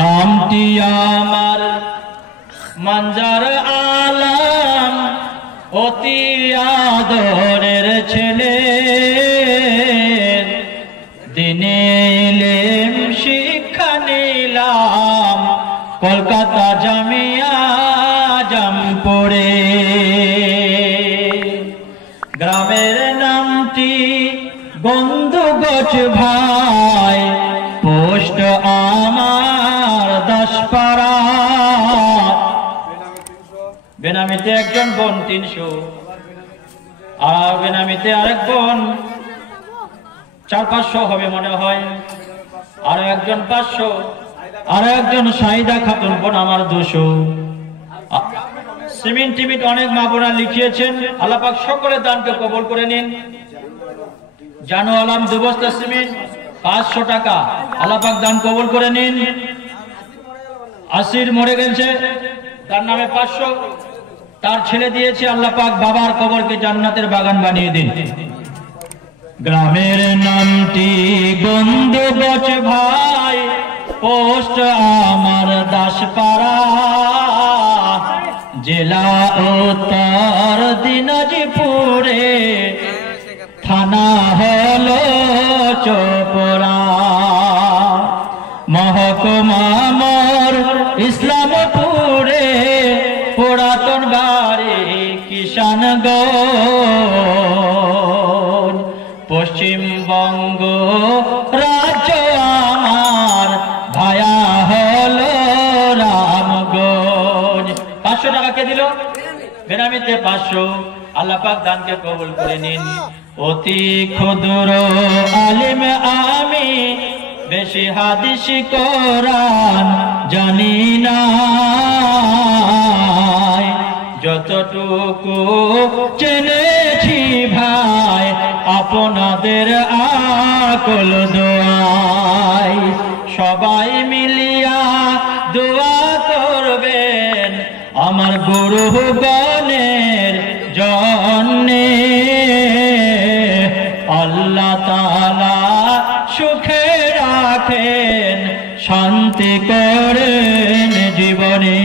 নামটি আমার মানজার আলম, অতি আদরের ছেলে, দিনে ইলম শিক্ষা নিলাম কলকাতা জামিয়া জামপুরে। গ্রামের নামটি বন্ধুগোছ ভাই, পোস্ট আমার দাসপাড়া। বেনামিতে একজন বোন 300, আর বেনামিতে আরেক বোন 400-500 হবে মনে হয়, আরো একজন 500, আরো একজন সাইদা খাতুন বোন আমার 200। সিমেন্ট টিমিট অনেক মা বোনা লিখিয়েছেন, আল্লাহ পাক সকলের দানকে কবুল করে নিন। জানো আলম 2 বস্তা সিমেন্ট 500 টাকা, আল্লাহ পাক দান কবুল করে নিন। আসির মরে গেছে, তার নামে 500, তার ছেলে দিয়েছে, আল্লাহ পাক বাবার কবরকে জান্নাতের বাগান বানিয়ে দিন। গ্রামের নামটি বন্ধুগোছ ভাই, পোস্ট আমার দাসপাড়া, জেলা উত্তর দিনাজপুরে, থানা হলো চোপড়া, মহকুমা মোর ইসলামপুরে, পুরাতন বাড়ি কিষানগঞ্জ, পশ্চিমবঙ্গ রাজ্য আমার, ভায়া হলো রামগঞ্জ। 500 টাকা কে দিল? বেনামিতে 500, আল্লাহ পাক দানকে কবুল করে নিন। অতি ক্ষুদ্র আলিম আমি, বেশি হাদিস কোরআন জানি না, যতটুকু জেনেছি ভাই আপনাদের আকুল দোয়াই, সবাই মিলিয়া দোয়া করবেন আমার গুরুগণের জন্যে, আল্লাহ তাআলা সুখে রাখেন, শান্তি করেন জীবনে।